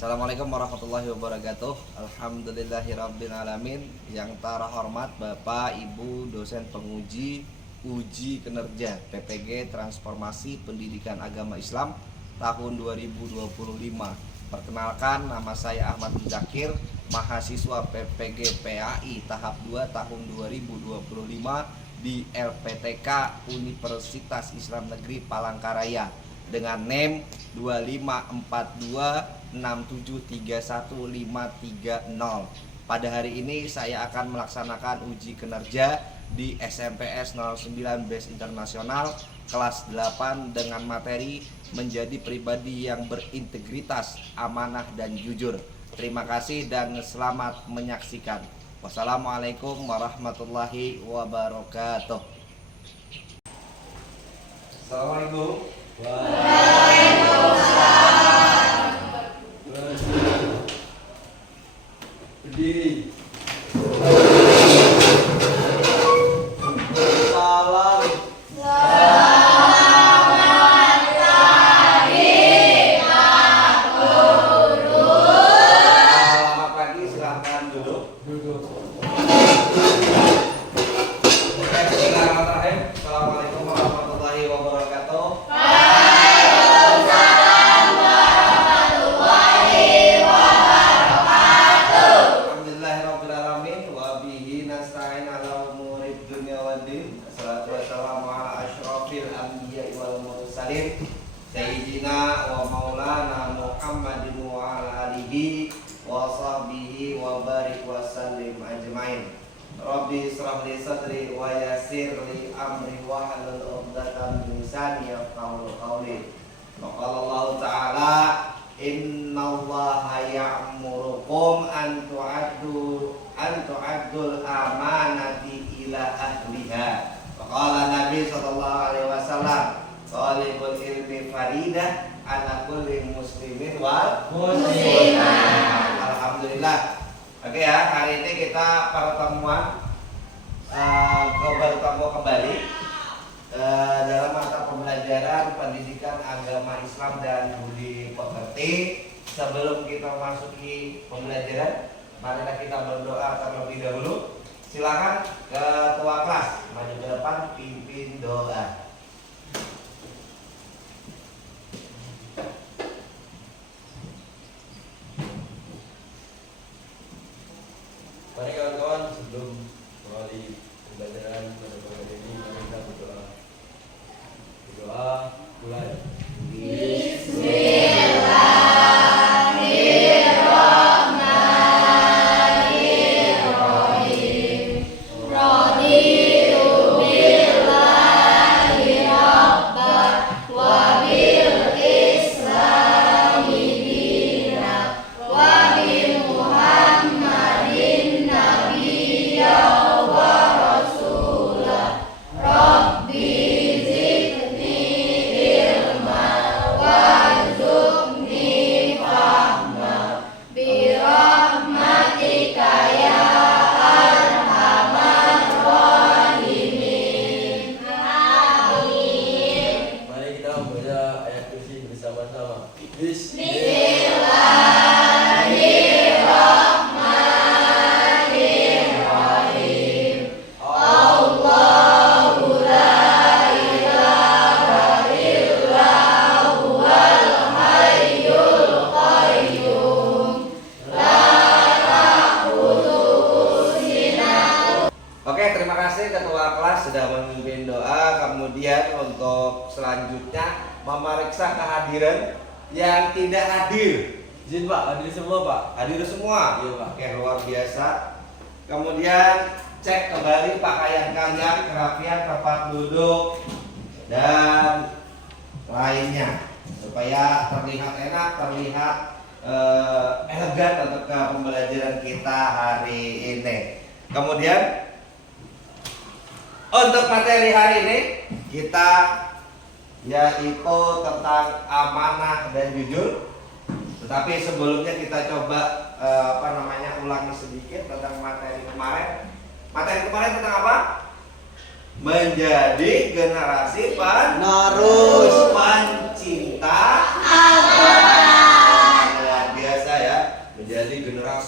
Assalamualaikum warahmatullahi wabarakatuh. Alhamdulillahirabbil alamin. Yang terhormat Bapak Ibu dosen penguji uji kinerja PPG Transformasi Pendidikan Agama Islam tahun 2025. Perkenalkan, nama saya Ahmad Muzakir, mahasiswa PPG PAI tahap 2 tahun 2025 di LPTK Universitas Islam Negeri Palangkaraya dengan NEM 25426731530. Pada hari ini saya akan melaksanakan uji kinerja di SMPS 09 Base Internasional kelas 8 dengan materi menjadi pribadi yang berintegritas, amanah dan jujur. Terima kasih dan selamat menyaksikan. Wassalamualaikum warahmatullahi wabarakatuh. Assalamualaikum. Berdiri. Salam. Selamat pagi, silahkan duduk. Bismillahirrahmanirrahim. Assalamualaikum warahmatullahi wabarakatuh. Alhamdulillahirabbil alamin wa bihi nasta'in ala umurid dunya waddin. Assalatu wassalamu ala asyrafil anbiya'i wal mursalin sayyidina wa maulana Muhammadin wa ala alihi wa sahbihi wa barik wa sallim ajmain. Rabbi israh li sadri wa yassir li amri wa halul 'uqdatam min lisani yafqahu qawli. Wa qala Allah ta'ala innallaha ya'murukum an tu'addul amanati ila ahliha. Wa qala Nabi sallallahu alaihi wasallam talibul ilmi faridah ala kulli muslimin wal muslimah. Alhamdulillah. Oke ya, hari ini kita pertemuan bertemu kembali dalam mata pembelajaran pendidikan agama Islam dan budi pekerti. Sebelum kita masuki pembelajaran, marilah kita berdoa terlebih dahulu. Silakan ketua kelas maju ke depan pimpin doa. Mari kawan-kawan, sebelum mulai pembelajaran pada pagi ini, mari kita berdoa. Berdoa mulai. Mari kita membaca ayat kursi bersama-sama. Oke, terima kasih ketua kelas sudah memimpin doa. Kemudian untuk selanjutnya memeriksa kehadiran yang tidak hadir. Izin Pak, hadir semua Pak. Hadir semua. Iya, Pak. Oke, luar biasa. Kemudian cek kembali pakaian kalian, kerapian tempat duduk dan lainnya supaya terlihat enak, terlihat elegan untuk ke pembelajaran kita hari ini. Kemudian untuk materi hari ini kita yaitu tentang amanah dan jujur. Tetapi sebelumnya kita coba ulangi sedikit tentang materi kemarin. Materi kemarin tentang apa? Menjadi generasi penerus pencinta agama. Biasa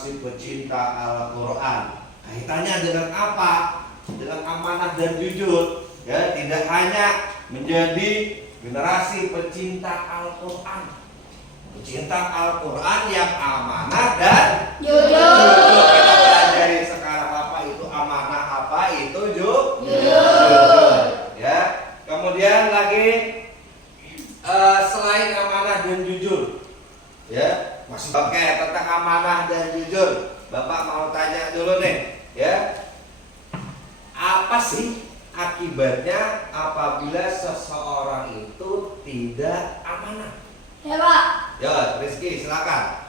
generasi pecinta Al-Quran. Kaitannya dengan apa? Dengan amanah dan jujur. Ya, tidak hanya menjadi generasi pecinta Al-Quran, pecinta Al-Quran yang amanah dan jujur. Kita pelajari sekarang apa itu amanah, apa itu jujur. Ya. Kemudian lagi selain amanah dan jujur, ya masih oke tentang amanah dan jujur. Bapak mau tanya dulu nih, ya apa sih akibatnya apabila seseorang itu tidak amanah? Ya Pak, Ya, Rizky silakan.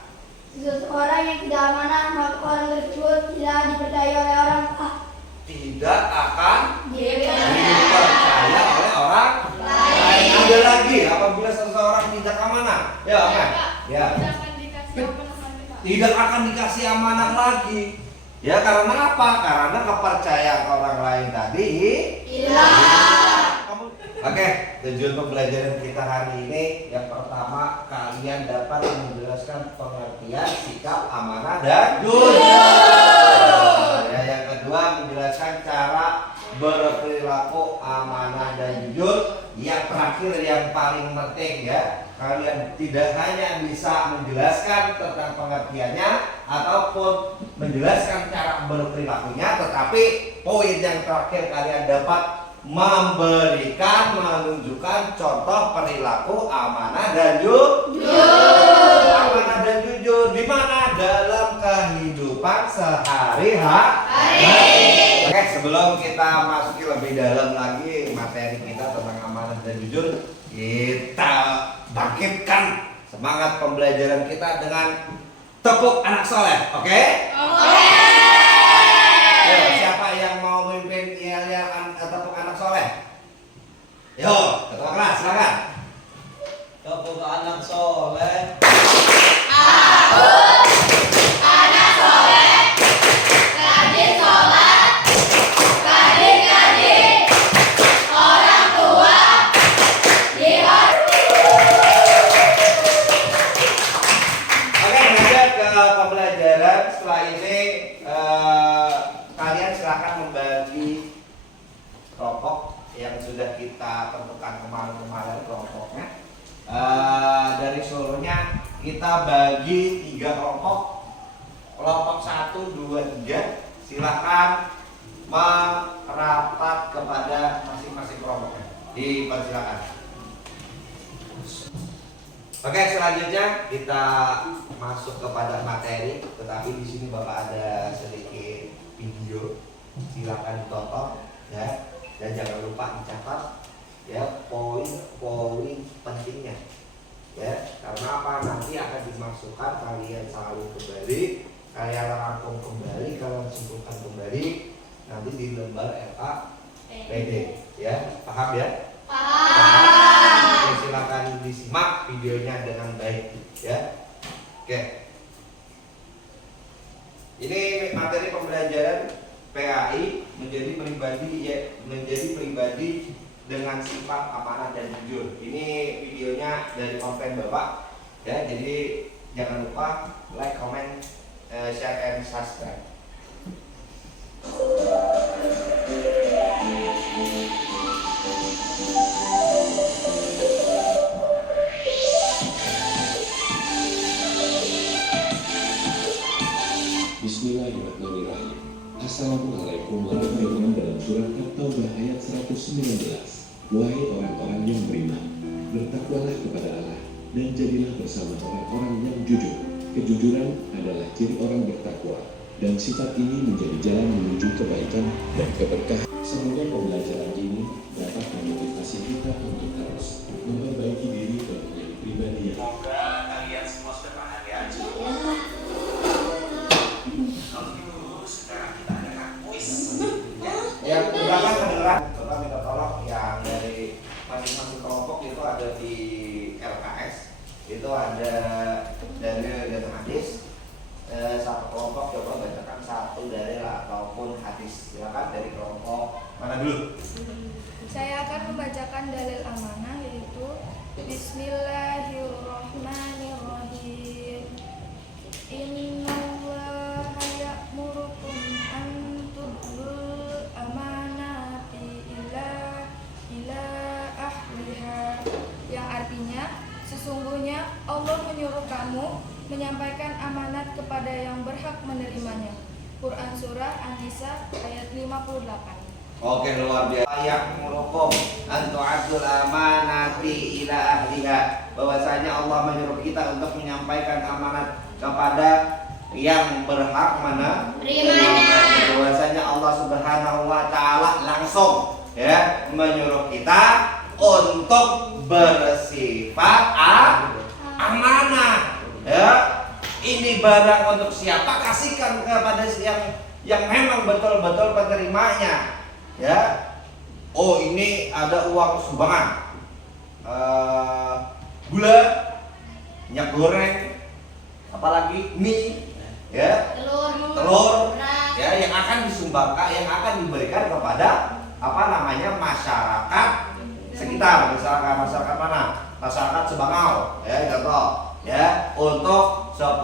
seseorang yang tidak amanah maka orang tersebut tidak dipercaya oleh orang Tidak akan dipercaya. dipercaya oleh orang lain. Ada lagi apabila seseorang tidak amanah. Ya, Pak. Ya. Tidak akan dikasih amanah lagi. Ya karena apa? Karena kepercayaan orang lain tadi hilang. Oke, tujuan pembelajaran kita hari ini yang pertama kalian dapat menjelaskan pengertian sikap amanah dan jujur. Ya, yang kedua menjelaskan cara berperilaku amanah dan jujur. Yang terakhir yang paling penting ya, kalian tidak hanya bisa menjelaskan tentang pengertiannya ataupun menjelaskan cara berperilakunya, tetapi poin yang terakhir kalian dapat menunjukkan contoh perilaku amanah dan jujur. Amanah dan jujur di mana dalam kehidupan sehari-hari. Oke, sebelum kita masuki lebih dalam lagi materi kita tentang amanah dan jujur, kita bangkitkan semangat pembelajaran kita dengan tepuk anak soleh. Oke? Ayo, siapa yang mau memimpin yel-yel tepuk anak soleh? Yo, ketua kelas silakan. Tepuk anak soleh. Setelah ini kalian silakan membagi kelompok yang sudah kita tentukan kemarin kelompoknya. Dari seluruhnya kita bagi 3 kelompok. Kelompok 1, 2, 3 silakan merapat kepada masing-masing kelompoknya. Dipersilakan. Oke, selanjutnya kita masuk kepada materi, tetapi di sini Bapak ada sedikit video, silakan ditonton ya, dan jangan lupa dicatat ya poin-poin pentingnya ya, karena apa nanti akan dimasukkan, kalian selalu kembali, kalian rangkum kembali, kalian simpulkan kembali nanti di lembar LKPD ya, paham ya? Oke, silakan disimak videonya dengan baik ya. Oke. Ini materi pembelajaran PAI menjadi pribadi dengan sifat amanah dan jujur. Ini videonya dari konten Bapak ya. Jadi jangan lupa like, comment, share and subscribe. Bismillahirrahmanirrahim. Assalamualaikum warahmatullahi wabarakatuh. Dalam surat At-Taubah ayat 119, wahai orang-orang yang beriman, bertakwalah kepada Allah dan jadilah bersama orang-orang yang jujur. Kejujuran adalah ciri orang bertakwa, dan sifat ini menjadi jalan menuju kebaikan dan keberkahan. Semoga pembelajaran ini dapat memotivasi kita untuk terus memperbaiki diri dan menjadi pribadi yang Semoga kalian semua sudah paham ya. Sekarang kita adakan kuis. Yang pertama kedengeran, Bapak minta tolong yang dari masing-masing kelompok itu ada di LKS, itu ada dalil dan hadis. Satu kelompok coba bacakan satu dalil ataupun hadis. Silakan dari kelompok mana dulu? Saya akan membacakan dalil amanah, yaitu Bismillahirrahmanirrahim. menyampaikan amanat kepada yang berhak menerimanya. Quran Surah An-Nisa ayat 58. Oke, luar biasa. Ya'murukum an tu'addul amanati ila ahliha. Bahwasanya Allah menyuruh kita untuk menyampaikan amanat kepada yang berhak menerimanya. Bahwasanya Allah Subhanahu wa taala langsung ya menyuruh kita untuk bersifat amanah. Ya, ini barang untuk siapa? Kasihkan kepada yang memang betul-betul penerimanya. Ya, oh ini ada uang sumbangan, gula, minyak goreng, apalagi mie, ya, telur, ya, yang akan disumbangkan, yang akan diberikan kepada masyarakat sekitar, misalkan masyarakat mana, masyarakat Sebangau, ya, contoh, ya, untuk 10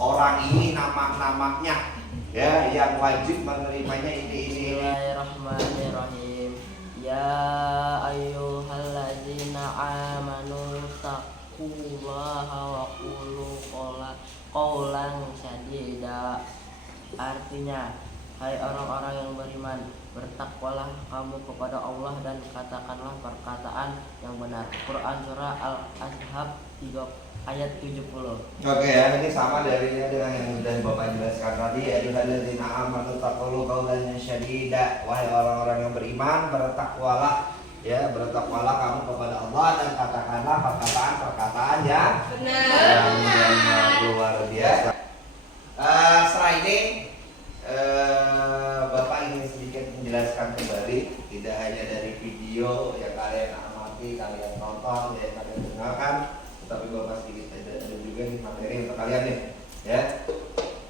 orang ini nama-namanya. Ya, yang wajib menerimanya ini. Bismillahirrahmanirrahim. Ya ayyuhalladzina amanu taqullaha wa qulu qawlan sadida. Artinya, hai orang-orang yang beriman, bertakwalah kamu kepada Allah dan katakanlah perkataan yang benar. Quran Surah Al-Ahzab ayat 70. Oke ya, ini sama dengan yang sudah Bapak jelaskan tadi. Ayyuhalladzina amanu taqulu qaulan syadida. Wahai orang-orang yang beriman, bertakwalah ya, bertakwalah kamu kepada Allah dan katakanlah perkataan yang benar. Luar biasa. Setelah ini Bapak ingin sedikit menjelaskan kembali, tidak hanya dari video yang kalian amati, kalian tonton, yang kalian dengarkan, tapi Bapak sedikit ada juga nih materi untuk kalian nih, ya.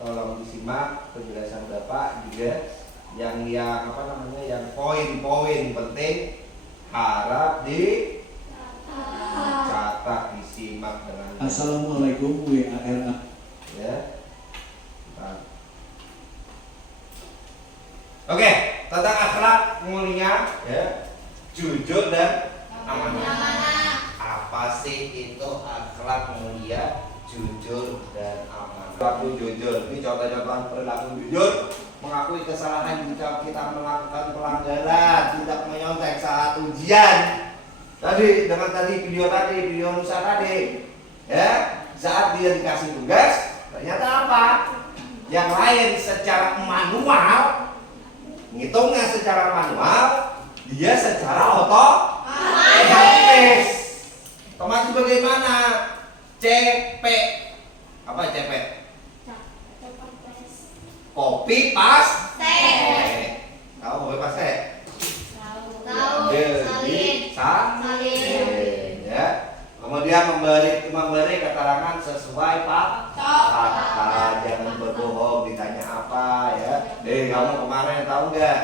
Tolong disimak penjelasan Bapak juga yang yang poin-poin penting harap dicatat, disimak dengan baik. Assalamualaikum WARA. Ya. Oke, tentang akhlak mulia, ya, jujur dan amanah. Apa sih itu akhlak mulia, jujur dan amanah? Perilaku jujur, ini contoh-contoh perilaku jujur: mengakui kesalahan jika kita melakukan pelanggaran, tidak menyontek saat ujian. Dengan video Nusa tadi, ya, saat dia dikasih tugas, ternyata apa? Yang lain secara manual, ngitungnya secara manual, dia secara otomatis. Otomatis bagaimana? CP. Apa CP? Kopi paste. Tahu kopi paste? Tahu. Salin. Ya. Kemudian memberi keterangan sesuai fakta. Jangan berbohong ditanya apa, ya. Kamu kemarin tahu nggak?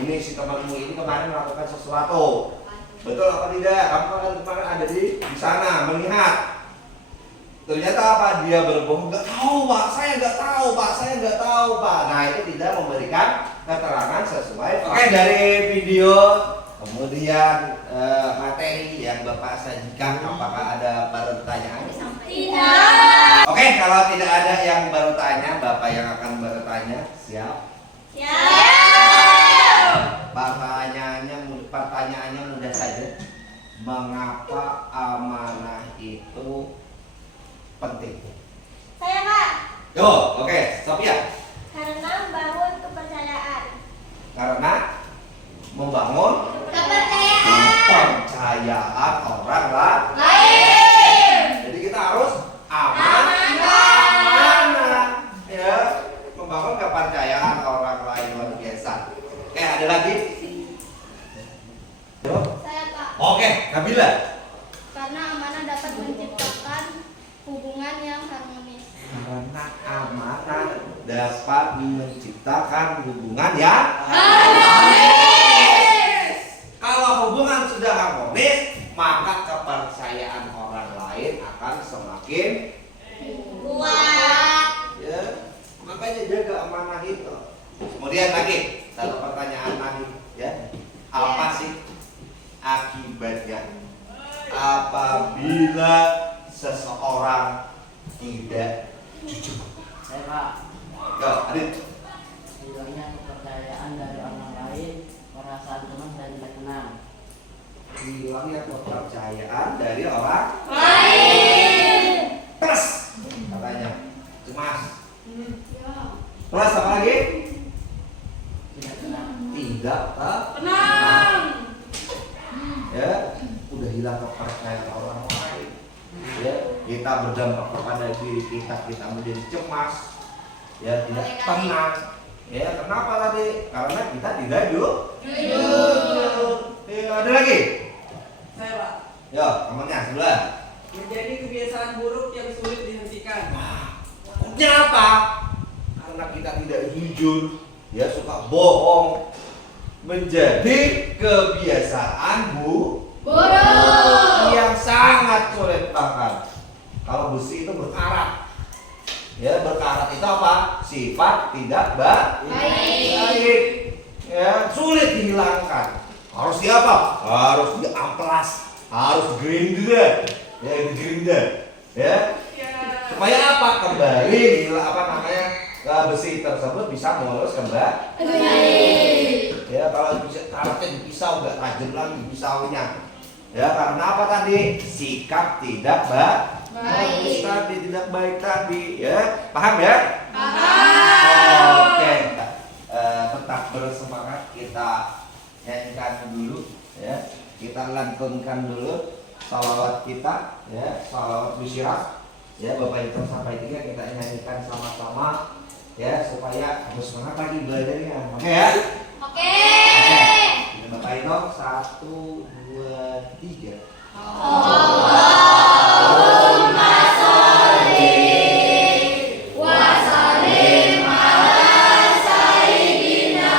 Ini si temanmu ini kemarin melakukan sesuatu. Betul apa tidak? Kamu kan kemarin ada di sana melihat. Ternyata apa? Dia berbohong. Nggak tahu Pak, saya nggak tahu Pak. Nah, itu tidak memberikan keterangan sesuai. Oke, dari video kemudian materi yang Bapak sajikan, apakah ada pertanyaan? Tidak. Oke, kalau tidak ada yang bertanya, Bapak yang akan bertanya. Siap? Pertanyaannya mudah saja. Mengapa amanah itu penting? Saya Pak. Oke, Sophia. Karena membangun kepercayaan. Karena membangun kepercayaan orang lain. Jadi kita harus amanah, ya, membangun kepercayaan orang lain. Luar biasa. Oke, ada lagi? Saya Pak. Oke, Nabila. Karena amanah dapat menciptakan hubungan yang harmonis. Karena amanah dapat menciptakan hubungan yang Kalau hubungan sudah harmonis, maka kepercayaan orang lain akan semakin Kuat. ya. Makanya jaga amanah itu. Kemudian lagi satu pertanyaan lagi, ya. Apa sih akibatnya apabila seseorang tidak jujur? Saya Pak, Yo, Adit. hilangnya kepercayaan dari orang lain, perasaan cemas dan tidak tenang. Hilangnya kepercayaan dari orang Lain. plus katanya cemas. Plus apa lagi? Tidak tenang. Tidak Tenang. ya, udah hilang kepercayaan orang lain. Ya, kita berdampak kepada diri kita menjadi cemas, ya tidak tenang. Ya, kenapa tadi? Karena kita tidak jujur. Ya, ada lagi? Saya Pak, Yo, kamarnya sebelah. menjadi kebiasaan buruk yang sulit dihentikan. Takutnya apa? Karena kita tidak jujur, ya suka bohong, menjadi kebiasaan Buruk. yang sangat sulit bahkan. Kalau besi itu berkarat, ya berkarat itu apa? Sifat tidak baik, ya sulit dihilangkan. Harus diapa? Harus diamplas, harus grinder, ya digrinder, ya. Supaya apa? Kembali apa namanya besi tersebut bisa mulus kembali. Ya kalau bisa karatnya dipisau nggak tajam lagi pisaunya. Ya karena apa tadi? Sikap tidak bagus tadi, tidak baik tadi. Ya paham ya? Paham. Oke. Tetap bersemangat, kita nyanyikan dulu, ya. Kita lantunkan dulu salawat kita, ya. Salawat Busyirah. Ya Bapak Ibu sampai 3 kita nyanyikan sama-sama, ya supaya bersemangat lagi belajarnya. Oke ya? Oke. Ini Bapak Ibu 1, 2, 3. Allahumma sholli wa sallim ala sayyidina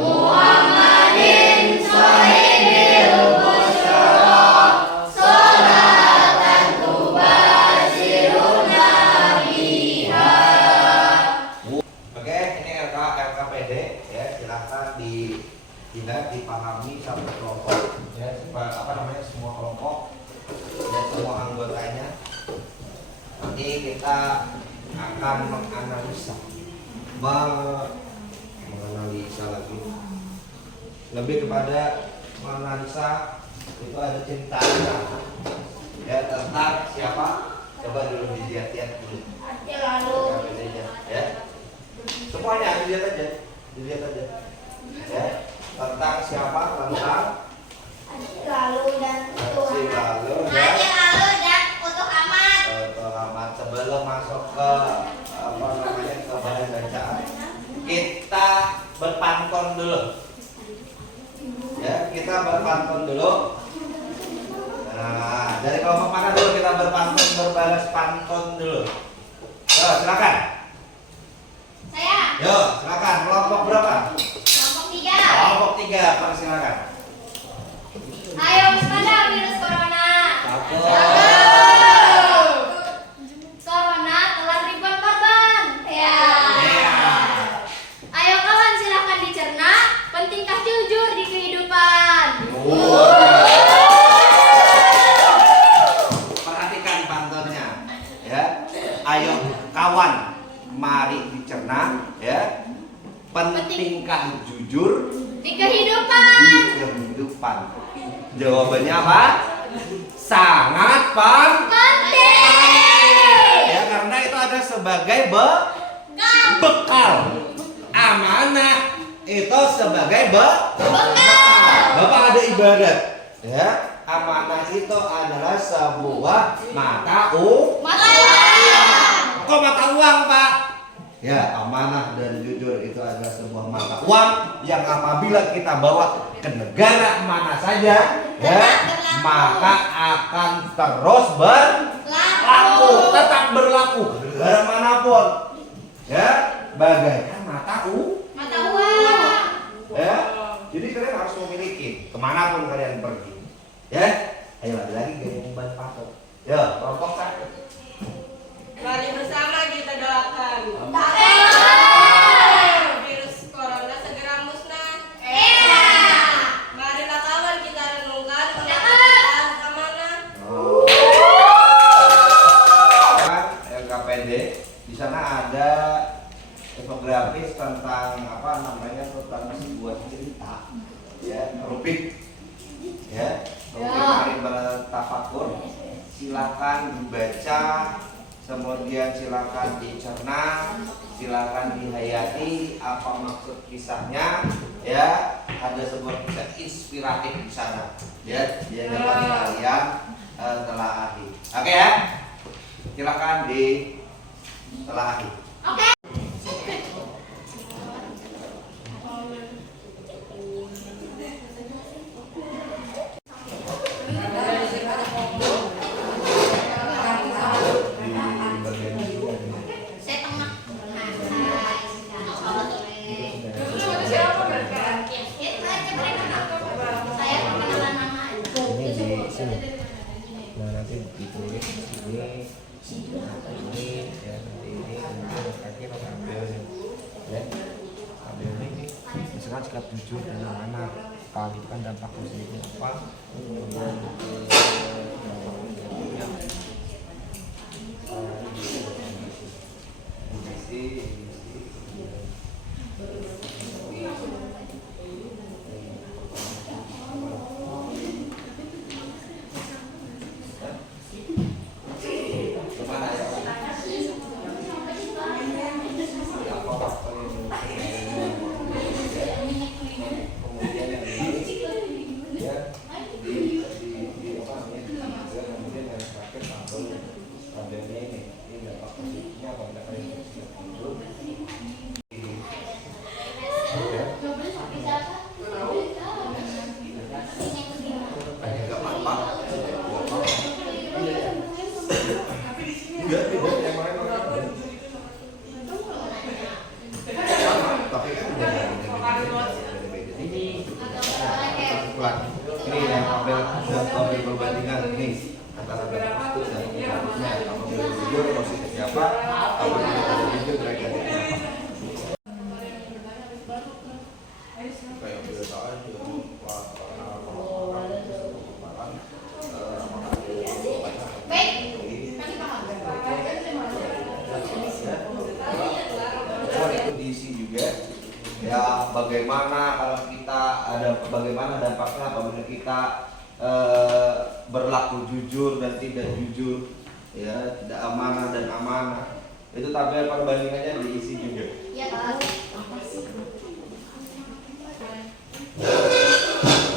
Muhammadin sahibil busyara sholatan tubashiruna biha. Oke, ini LKPD, ya silahkan dipahami satu kelompok, ya apa namanya semua kelompok, ya semua anggotanya. Nanti kita akan menganalisa, menganalisa lagi, lebih kepada menganalisa itu ada cerita, ya tentang siapa? Coba dulu dilihat-lihat dulu. Lalu LKPD-nya, ya. Semuanya dilihat aja, ya tentang siapa, tentang dan si lalu Aja lalu dan untuk amat. Amat. Sebelum masuk ke apa namanya ke bahan bacaan, kita berpantun dulu, ya kita berpantun dulu. Nah dari kelompok mana dulu kita berpantun, berbalas pantun dulu? Yo silakan. Saya Yo silakan. Kelompok berapa? kelompok 3. Kelompok 3, persilakan. Ayo waspada virus corona. Satu. Corona telah ribuan korban. Ya. Ya. Ayo kawan silahkan dicerna. Pentingkah jujur di kehidupan? Perhatikan pantunnya, ya. Ayo kawan, mari dicerna, ya. Pentingkah jujur Di kehidupan. di kehidupan? Jawabannya apa? Sangat Penting. ya karena itu ada sebagai bekal. Amanah itu sebagai bekal. Bapak ada ibarat, ya. Amanah itu adalah sebuah mata uang. Mata uang. Kok mata uang, Pak? Ya, amanah dan jujur itu adalah sebuah mata uang yang apabila kita bawa ke negara mana saja, ya, maka akan terus berlaku, tetap berlaku ke negara manapun. Ya, bagaikan mata uang. Mata uang. Ya, jadi kalian harus memiliki kemanapun kalian pergi. Ya, ayo lagi gaya membantu patok. Ya, kelompok 1. Mari bersama kita doakan. Virus corona segera musnah. Marilah kawan kita renungkan pengertian amanah. Di sana ada infografis tentang tentang sebuah cerita, ya, rubik, ya, rubik bertafakur. Silakan dibaca, kemudian silakan dicerna, silakan dihayati apa maksud kisahnya, ya. Ada sebuah kisah inspiratif di sana, ya, yang dapat kalian telaahi. Oke ya, silakan ditelaah. Oke. Saya tengah. Saya perkenalan nama. Ini di sini. Nah nanti ditulis ini ya, nanti ini kemudian kaki lo ambil ya, ambil ini misalkan sikap jujur dan amanah, kalikan dampak positifnya apa, kemudian ini yang tabel perbandingan nih antara Agustus dan Agustusnya, apa jujur positif siapa, apa tidak jujur mereka siapa. Kayak biasa aja, itu diisi juga. Ya, bagaimana kalau kita bagaimana dampaknya apabila kita berlaku jujur dan tidak jujur, ya, tidak amanah dan amanah. Itu tabel perbandingannya diisi juga. Ya,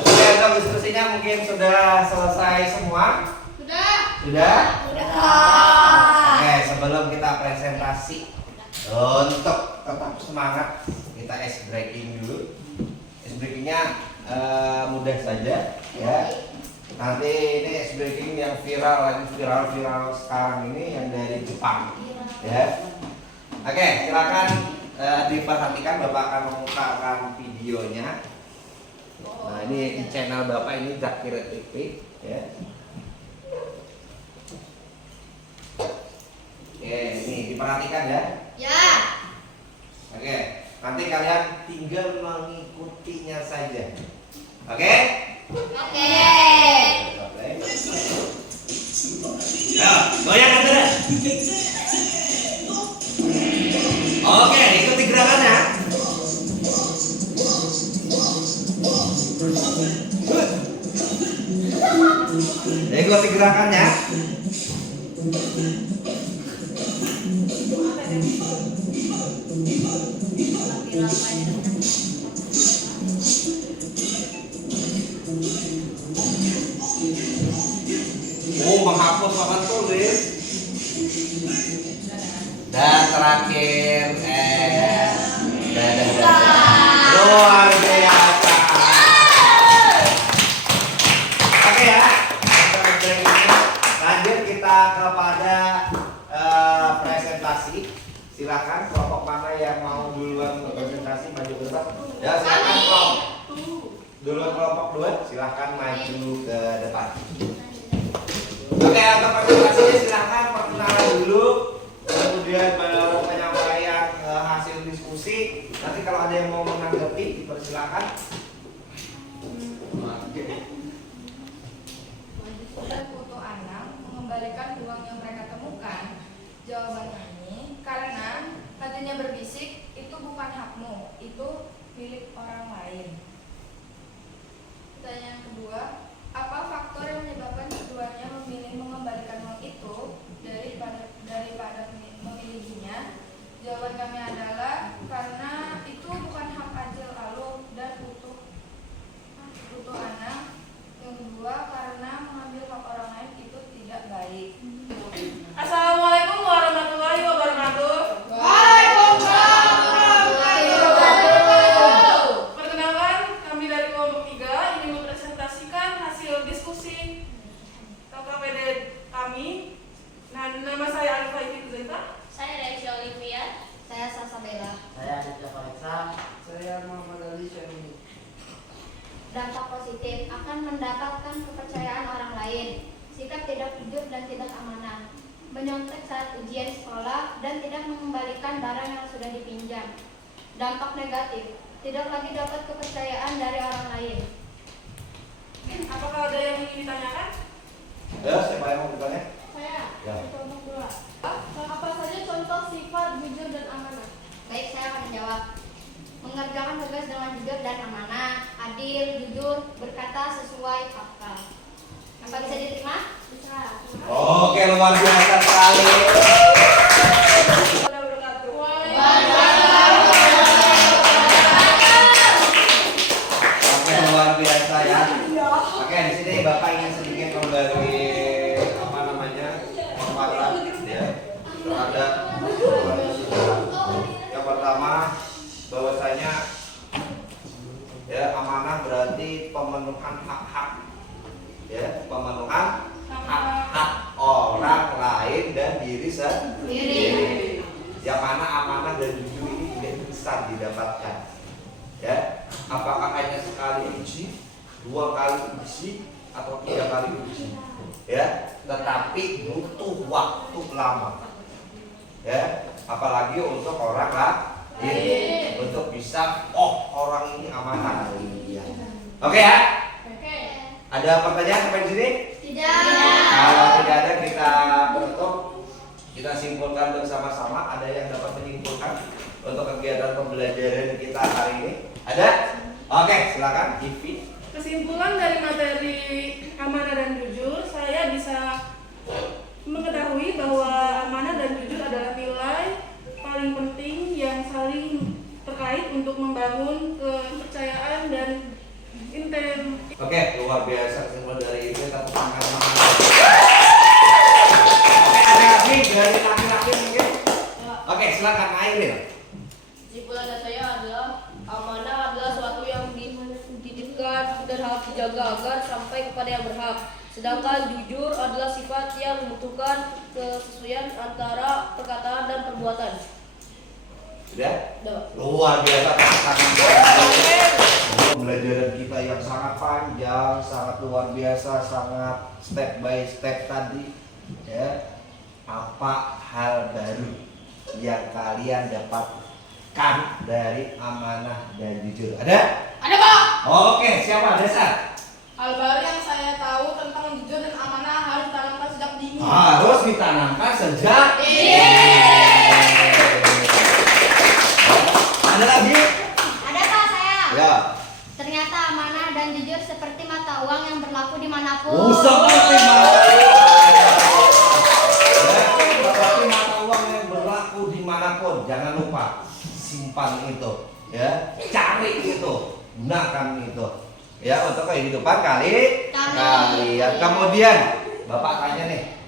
Oke, untuk diskusinya mungkin sudah selesai semua. Sudah. Sudah? Sudah. Oke, sebelum kita presentasi, untuk tetap semangat, kita ice breaking dulu. Ice breakingnya mudah saja, ya. Nanti ini ice breaking yang viral sekarang ini yang dari Jepang, ya. Oke, silakan diperhatikan, Bapak akan membukakan videonya. Nah, ini di channel Bapak ini Zakir TV, ya. Oke, ini diperhatikan ya. Ya. Oke, nanti kalian tinggal mengikutinya saja. Oke? Oke. Ya, goyang kamera. Oke, ikuti gerakannya. Ikuti gerakannya. Oh, menghapus papan tulis. Dan terakhir luar biasa. Oke ya, lanjut kita kepada presentasi. Silakan kelompok mana yang mau duluan presentasi maju ke depan. Ya, silakan duluan kelompok 2, silakan maju ke depan. Oke, untuk presentasinya silakan perkenalan dulu, kemudian baru penyampaian hasil diskusi. Nanti kalau ada yang mau menanggapi, dipersilakan. Dan foto anak mengembalikan uang yang mereka temukan. Jawabannya ini tidak jujur dan tidak amanah, menyontek saat ujian sekolah, dan tidak mengembalikan barang yang sudah dipinjam. Dampak negatif, tidak lagi dapat kepercayaan dari orang lain. Apakah ada yang ingin ditanyakan? Ya, siapa yang mau bertanya? Saya, Ya. kelompok 2. Apa saja contoh sifat jujur dan amanah? Baik, saya akan menjawab. Mengerjakan tugas dengan jujur dan amanah, adil, jujur, berkata sesuai fakta. Apa bisa diterima? Bisa. Oke, luar biasa sekali. Oke, luar biasa ya. Oke, di sini Bapak ingin sedikit memberi apa namanya penguatan ya terhadap yang pertama bahwasanya ya amanah berarti pemenuhan hak-hak ya pemenuhan hak-hak orang lain dan diri sendiri. Yang mana amanah dan jujur ini tidak bisa didapatkan. Ya, apakah hanya sekali uji, 2 kali uji, atau 3 kali uji? Ya, tetapi butuh waktu lama. Ya, apalagi untuk orang lain untuk bisa orang ini amanah. Oke ya? Oke. Ada pertanyaan sampai di sini? Tidak. Kalau tidak ada kita tutup. Kita simpulkan bersama-sama. Ada yang dapat menyimpulkan untuk kegiatan pembelajaran kita hari ini? Ada? Oke, silakan Ivi. Kesimpulan dari materi amanah dan jujur, saya bisa mengetahui bahwa amanah dan jujur adalah nilai paling penting yang saling terkait untuk membangun kepercayaan dan Oke, luar biasa kesimpulan dari itu. Tepuk tangan. Oke, ada lagi dari laki-laki mungkin? Oke, silakan Airin. Kesimpulan dari saya adalah amanah adalah sesuatu yang dititipkan dan harus dijaga agar sampai kepada yang berhak. Sedangkan jujur adalah sifat yang membutuhkan kesesuaian antara perkataan dan perbuatan. Sudah? Sudah. Luar biasa. Pembelajaran kita yang sangat panjang, sangat luar biasa, sangat step by step tadi. Ya, apa hal baru yang kalian dapatkan dari amanah dan jujur? Ada? Ada Pak. Oke, siapa? Desa. Hal baru yang saya tahu tentang jujur dan amanah harus ditanamkan sejak dini. Harus ditanamkan sejak dini. Ada lagi? Ada Pak saya. Ya. Ternyata amanah dan jujur seperti mata uang yang berlaku dimanapun. Seperti mata uang yang berlaku dimanapun. Jangan lupa simpan itu, ya, cari itu, gunakan itu, ya, untuk kehidupan kalian. Kemudian Bapak tanya nih,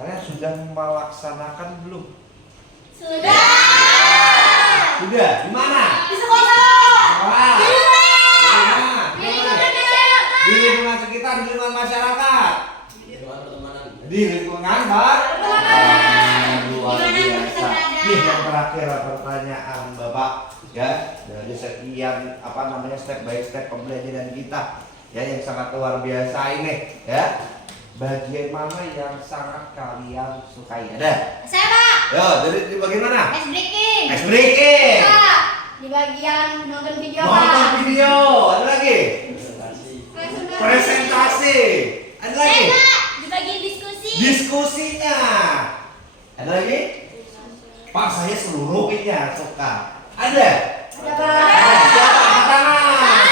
kalian sudah melaksanakan belum? Sudah. Sudah. Di mana? Di sekolah. Sekolah. Di lingkungan masyarakat. Di lingkungan sekitar, di lingkungan masyarakat. Di lingkungan luar biasa. Nih yang terakhir pertanyaan Bapak, ya, dari sekian step by step pembelajaran kita, ya, yang sangat luar biasa ini, ya. Bagian mana yang sangat kalian sukai? Ada? Saya Pak. Yo, dari bagian mana? Ice breaking. Ice breaking. Pak. Di bagian nonton video Pak. Nonton video. Ada lagi? Presentasi. Ada lagi? Di bagian diskusi. Diskusinya. Ada lagi? Pak, saya seluruhnya suka. Ada? Ada Pak. Angkat tangan.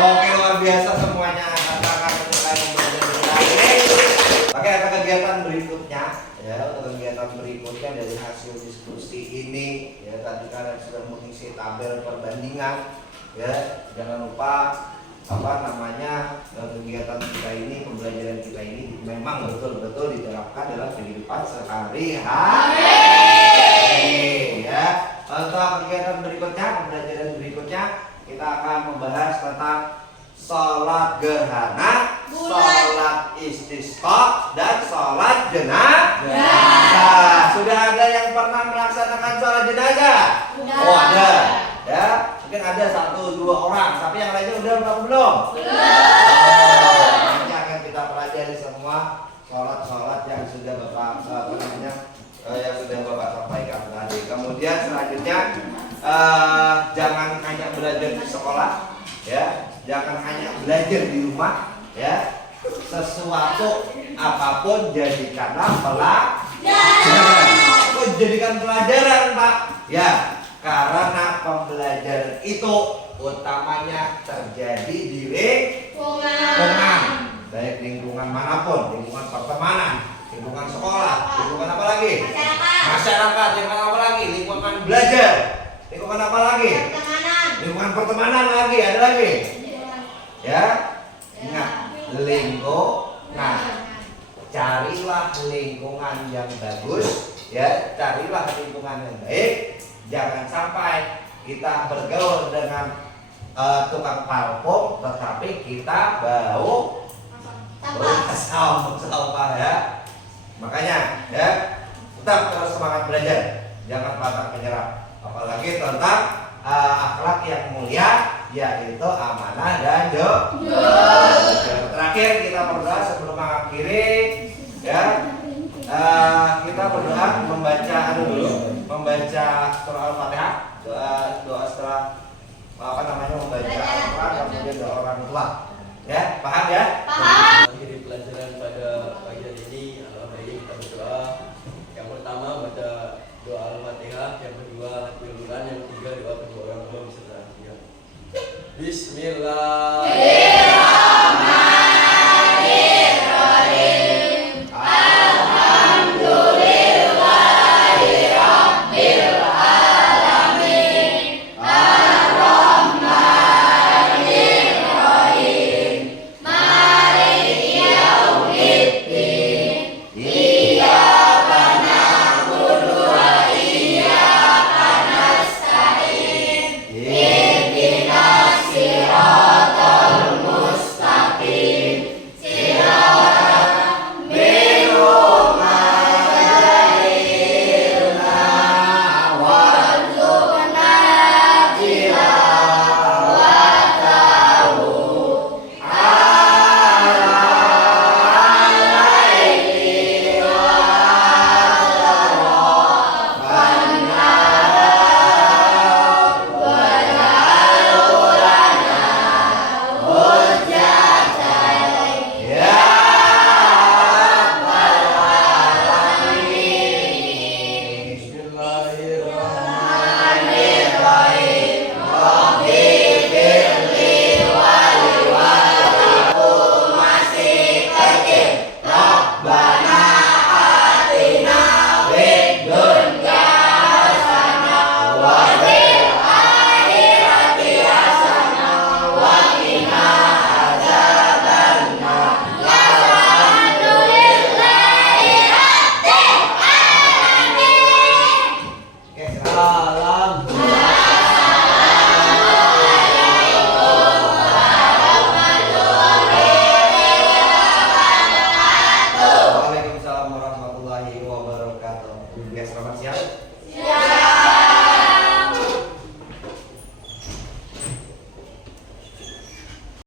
Oke, luar biasa semuanya. Angkat tangan untuk kalian belajar ini. Oke, ada kegiatan berikutnya. Ya, untuk kegiatan berikutnya dari hasil diskusi ini, ya, tadi kalian sudah mengisi tabel perbandingan. Ya, jangan lupa kegiatan kita ini, pembelajaran kita ini memang betul-betul diterapkan dalam kehidupan sehari-hari. Ya, untuk kegiatan berikutnya, pembelajaran berikutnya kita akan membahas tentang sholat gerhana, sholat istisqa, dan sholat jenazah. Sudah ada yang pernah melaksanakan sholat jenazah? Oh, ada. Ya, mungkin ada 1-2 orang, tapi yang lainnya udah belum? Nanti akan kita pelajari semua sudah Bapak yang sudah Bapak sampaikan tadi. Kemudian selanjutnya jangan hanya belajar di sekolah, ya, jangan hanya belajar di rumah, ya. Sesuatu apapun jadikanlah pelajaran. Kok jadikan pelajaran, Pak? Ya, karena pembelajaran itu utamanya terjadi di lingkungan, baik lingkungan manapun, lingkungan pertemanan, lingkungan sekolah, lingkungan apa lagi? Masyarakat, lingkungan apa lagi? Lingkungan belajar, lingkungan apa lagi? Lingkungan pertemanan lagi, ada lagi? Ya, ingat lingkungan. Carilah lingkungan yang bagus, ya, carilah lingkungan yang baik. Jangan sampai kita bergaul dengan tukang parfum, tetapi kita bau sampah, ya. Makanya, ya, tetap terus semangat belajar, jangan pantang menyerah. Apalagi tentang akhlak yang mulia, yaitu amanah dan jujur. Terakhir kita berdoa sebelum mengakhiri, ya. Kita berdoa membaca surah Al-Fatihah, doa setelah membaca Al-Quran, kemudian doa orang tua. Ya, paham ya? Paham. Akhiri pelajaran pada pagi hari ini, baiknya kita berdoa. Yang pertama baca doa Al-Fatihah, yang kedua hatil Quran, yang ketiga doa kedua orang tua beserta anak. Bismillah. Selamat siang.